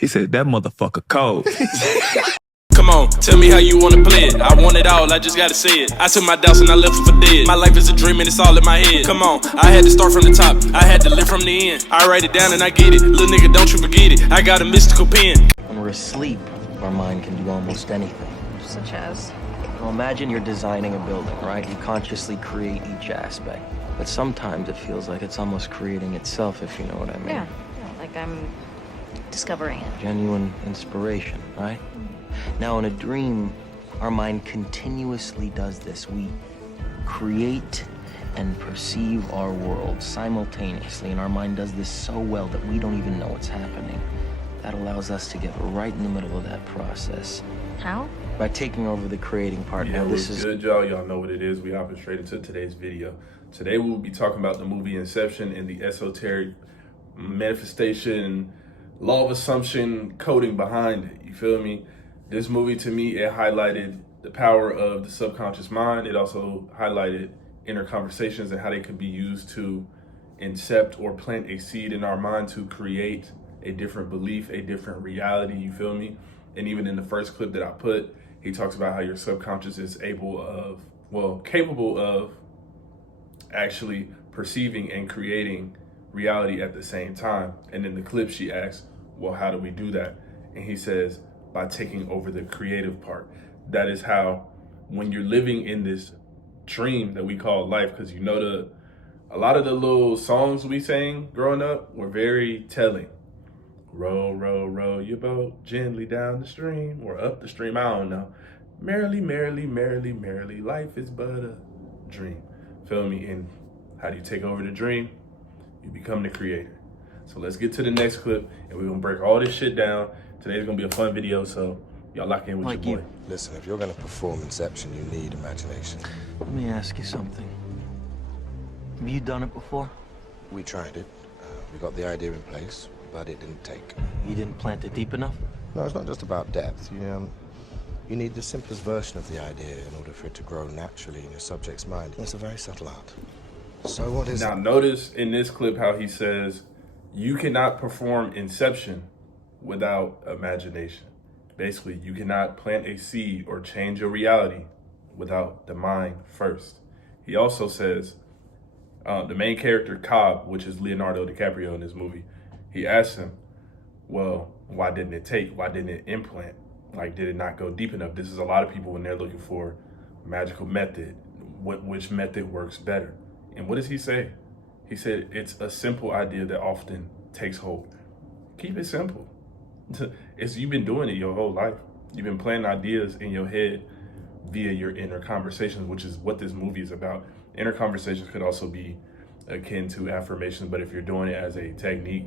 He said, that motherfucker cold. Come on, tell me how you wanna play it. I want it all, I just gotta say it. I took my doubts and I left it for dead. My life is a dream and it's all in my head. Come on, I had to start from the top, I had to live from the end. I write it down and I get it. Little nigga, don't you forget it. I got a mystical pen. When we're asleep, our mind can do almost anything. Such as? Well, imagine you're designing a building, right? You consciously create each aspect. But sometimes it feels like it's almost creating itself, if you know what I mean. Yeah, like I'm discovering it. Genuine inspiration, right? Now, in a dream, our mind continuously does this. We create and perceive our world simultaneously, and our mind does this so well that we don't even know what's happening. That allows us to get right in the middle of that process. How? By taking over the creating part. Yeah, now, this is good, y'all. Y'all know what it is. We hopping straight into today's video. Today, we will be talking about the movie Inception and the esoteric manifestation, law of assumption coding behind it. You feel me? This movie, to me, it highlighted the power of the subconscious mind. It also highlighted inner conversations and how they could be used to incept or plant a seed in our mind to create a different belief, a different reality, you feel me? And even in the first clip that I put, he talks about how your subconscious is capable of actually perceiving and creating reality at the same time. And in the clip, she asks, well, how do we do that? And he says, by taking over the creative part. That is how, when you're living in this dream that we call life, because you know a lot of the little songs we sang growing up were very telling. Row, row, row your boat gently down the stream or up the stream, I don't know. Merrily, merrily, merrily, merrily, life is but a dream. Feel me? And how do you take over the dream? You become the creator. So let's get to the next clip and we're gonna break all this shit down. Today's gonna be a fun video, so y'all lock in with your boy. Listen, if you're gonna perform Inception, you need imagination. Let me ask you something. Have you done it before? We tried it. We got the idea in place, but it didn't take. You didn't plant it deep enough? No, it's not just about depth. You need the simplest version of the idea in order for it to grow naturally in your subject's mind. It's a very subtle art. So what is Now notice in this clip how he says, you cannot perform Inception without imagination. Basically, you cannot plant a seed or change your reality without the mind first. He also says, the main character, Cobb, which is Leonardo DiCaprio in this movie, he asks him, well, why didn't it take? Why didn't it implant? Like, did it not go deep enough? This is a lot of people when they're looking for a magical method, which method works better. And what does he say? He said, it's a simple idea that often takes hold. Keep it simple. You've been doing it your whole life. You've been planting ideas in your head via your inner conversations, which is what this movie is about. Inner conversations could also be akin to affirmations, but if you're doing it as a technique,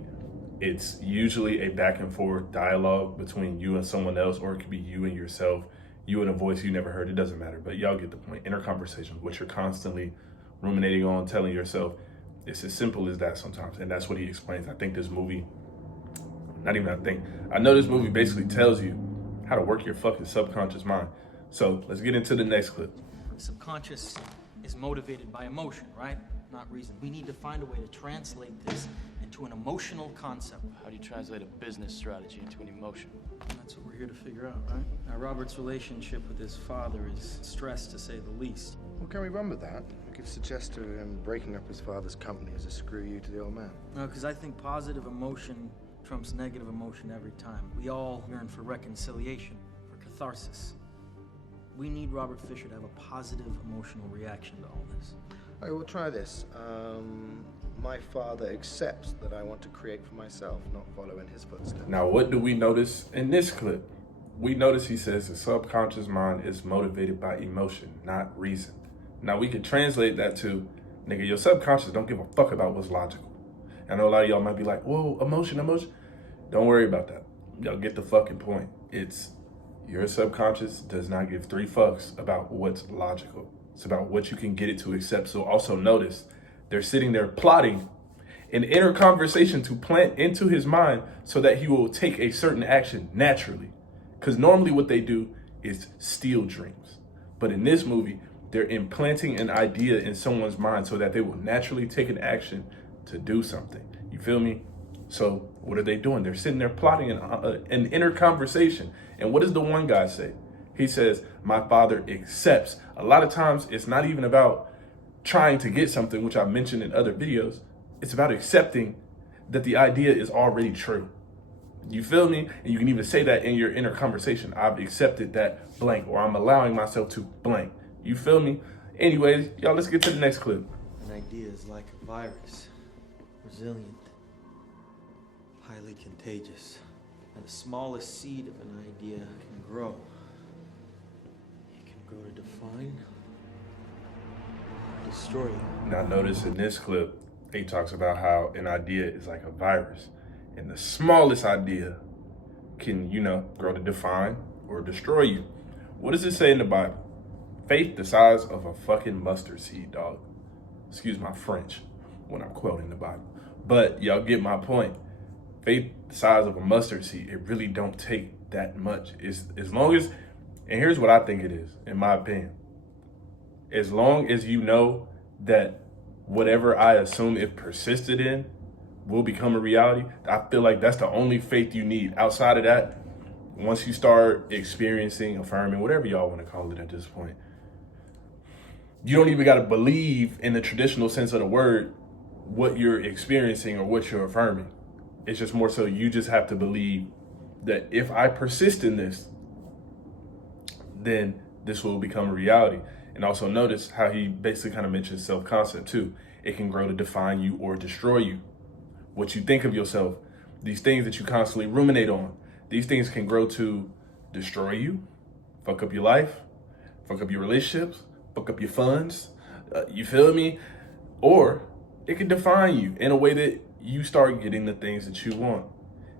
it's usually a back and forth dialogue between you and someone else, or it could be you and yourself, you and a voice you never heard. It doesn't matter, but y'all get the point. Inner conversations, which you're constantly ruminating on, telling yourself. It's as simple as that sometimes, and that's what he explains. I think this movie, I know this movie basically tells you how to work your fucking subconscious mind. So let's get into the next clip. The subconscious is motivated by emotion, right? Not reason. We need to find a way to translate this into an emotional concept. How do you translate a business strategy into an emotion? That's what we're here to figure out, right? Now, Robert's relationship with his father is stressed, to say the least. Well, can we run with that? We could suggest to him breaking up his father's company as a screw you to the old man. No, because I think positive emotion trumps negative emotion every time. We all yearn for reconciliation, for catharsis. We need Robert Fisher to have a positive emotional reaction to all this. I will try this. My father accepts that I want to create for myself, not follow in his footsteps. Now, what do we notice in this clip? We notice he says the subconscious mind is motivated by emotion, not reason. Now, we could translate that to, nigga, your subconscious don't give a fuck about what's logical. I know a lot of y'all might be like, whoa, emotion. Don't worry about that. Y'all get the fucking point. It's your subconscious does not give three fucks about what's logical. It's about what you can get it to accept. So also notice they're sitting there plotting an inner conversation to plant into his mind so that he will take a certain action naturally. Because normally what they do is steal dreams. But in this movie, they're implanting an idea in someone's mind so that they will naturally take an action to do something. You feel me? So What are they doing? They're sitting there plotting an inner conversation. And what does the one guy say? He says, my father accepts. A lot of times it's not even about trying to get something, which I've mentioned in other videos. It's about accepting that the idea is already true. You feel me? And you can even say that in your inner conversation. I've accepted that blank, or I'm allowing myself to blank. You feel me? Anyways, y'all, let's get to the next clip. An idea is like a virus, resilient, highly contagious. And the smallest seed of an idea can grow. It can grow to define, destroy you. Now notice in this clip, he talks about how an idea is like a virus. And the smallest idea can, grow to define or destroy you. What does it say in the Bible? Faith the size of a fucking mustard seed, dog. Excuse my French when I'm quoting the Bible. But y'all get my point. Faith the size of a mustard seed, it really don't take that much. It's as long as, and here's what I think it is, in my opinion. As long as you know that whatever I assume it persisted in will become a reality, I feel like that's the only faith you need. Outside of that, once you start experiencing, affirming, whatever y'all want to call it at this point, you don't even got to believe in the traditional sense of the word what you're experiencing or what you're affirming. It's just more so you just have to believe that if I persist in this, then this will become a reality. And also notice how he basically kind of mentions self-concept too. It can grow to define you or destroy you. What you think of yourself, these things that you constantly ruminate on, these things can grow to destroy you, fuck up your life, fuck up your relationships, fuck up your funds, you feel me? Or it can define you in a way that you start getting the things that you want.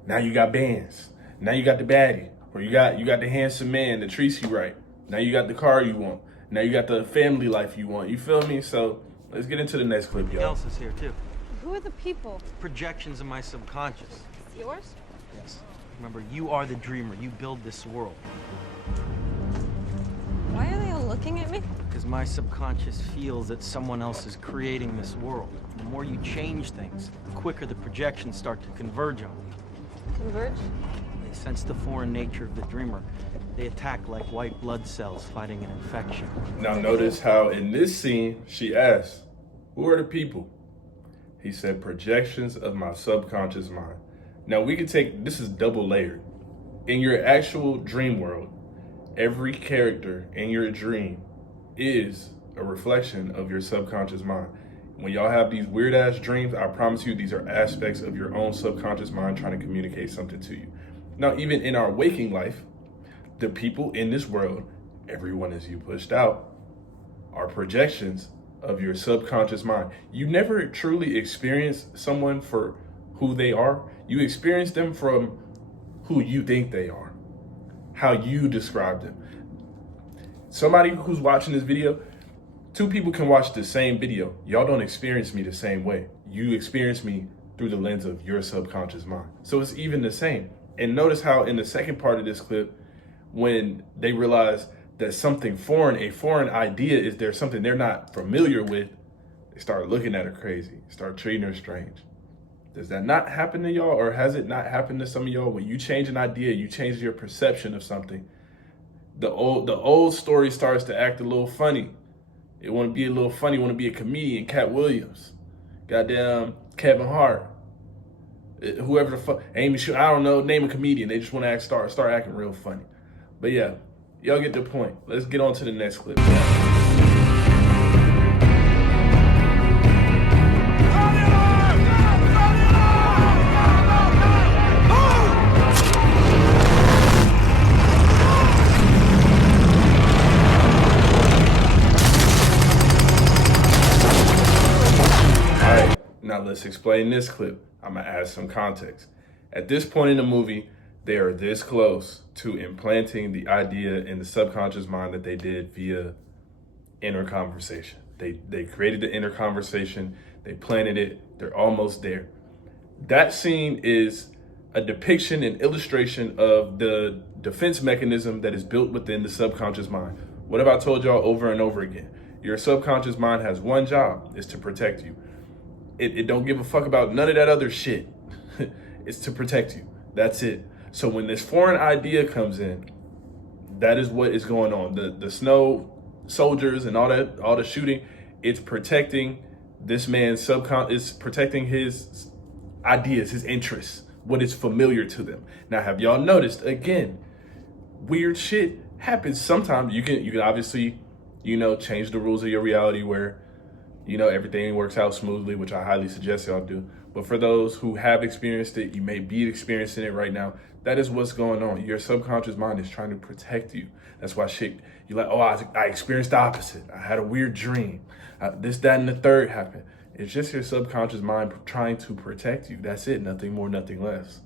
Now you got bands. Now you got the baddie. Or you got the handsome man that treats you right. Now you got the car you want. Now you got the family life you want. You feel me? So let's get into the next clip, y'all. Else is here too. Who are the people? Projections of my subconscious. It's yours? Yes. Remember, you are the dreamer. You build this world. Why are they all looking at me? Because my subconscious feels that someone else is creating this world. The more you change things, the quicker the projections start to converge on you. Converge? They sense the foreign nature of the dreamer. They attack like white blood cells fighting an infection. Now notice how in this scene, she asks, who are the people? He said, projections of my subconscious mind. Now we can take, this is double layered. In your actual dream world, every character in your dream is a reflection of your subconscious mind. When y'all have these weird ass dreams, I promise you, these are aspects of your own subconscious mind trying to communicate something to you. Now, even in our waking life, the people in this world, everyone as you pushed out, are projections of your subconscious mind. You never truly experience someone for who they are. You experience them from who you think they are, how you describe them. Somebody who's watching this video, two people can watch the same video. Y'all don't experience me the same way. You experience me through the lens of your subconscious mind. So it's even the same. And notice how in the second part of this clip, when they realize that something foreign, a foreign idea is there, something they're not familiar with, they start looking at her crazy, start treating her strange. Does that not happen to y'all, or has it not happened to some of y'all? When you change an idea, you change your perception of something, the old story starts to act a little funny. It want to be a little funny, want to be a comedian, Cat Williams, goddamn Kevin Hart, whoever the fuck, Amy Schumer, I don't know, name a comedian. They just want to start acting real funny. But yeah, y'all get the point. Let's get on to the next clip. Now let's explain this clip. I'm gonna add some context. At this point in the movie, they are this close to implanting the idea in the subconscious mind that they did via inner conversation. They created the inner conversation, they planted it, they're almost there. That scene is a depiction and illustration of the defense mechanism that is built within the subconscious mind. What have I told y'all over and over again? Your subconscious mind has one job, is to protect you. It don't give a fuck about none of that other shit. It's to protect you. That's it. So when this foreign idea comes in, that is what is going on. The snow soldiers and all the shooting, it's protecting this man's it's protecting his ideas, his interests, what is familiar to them. Now, have y'all noticed, again, weird shit happens sometimes. You can obviously, change the rules of your reality where, everything works out smoothly, which I highly suggest y'all do. But for those who have experienced it, you may be experiencing it right now. That is what's going on. Your subconscious mind is trying to protect you. That's why shit, you're like, oh, I experienced the opposite. I had a weird dream. This, that, and the third happened. It's just your subconscious mind trying to protect you. That's it. Nothing more, nothing less.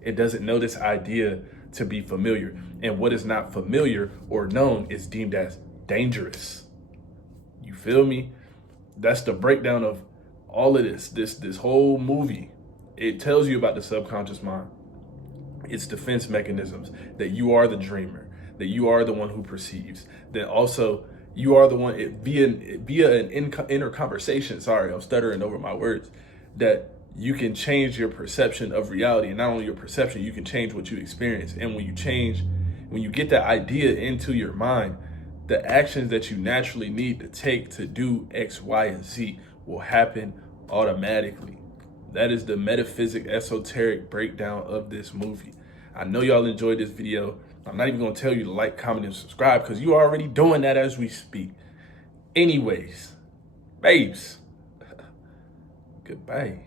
It doesn't know this idea to be familiar. And what is not familiar or known is deemed as dangerous. You feel me? That's the breakdown of all of this whole movie. It tells you about the subconscious mind, its defense mechanisms, that you are the dreamer, that you are the one who perceives, that also you are the one via an inner conversation. Sorry, I'm stuttering over my words. That you can change your perception of reality, and not only your perception, you can change what you experience. And when you get that idea into your mind, the actions that you naturally need to take to do X, Y, and Z will happen automatically. That is the metaphysic, esoteric breakdown of this movie. I know y'all enjoyed this video. I'm not even gonna tell you to like, comment, and subscribe because you're already doing that as we speak. Anyways, babes, goodbye.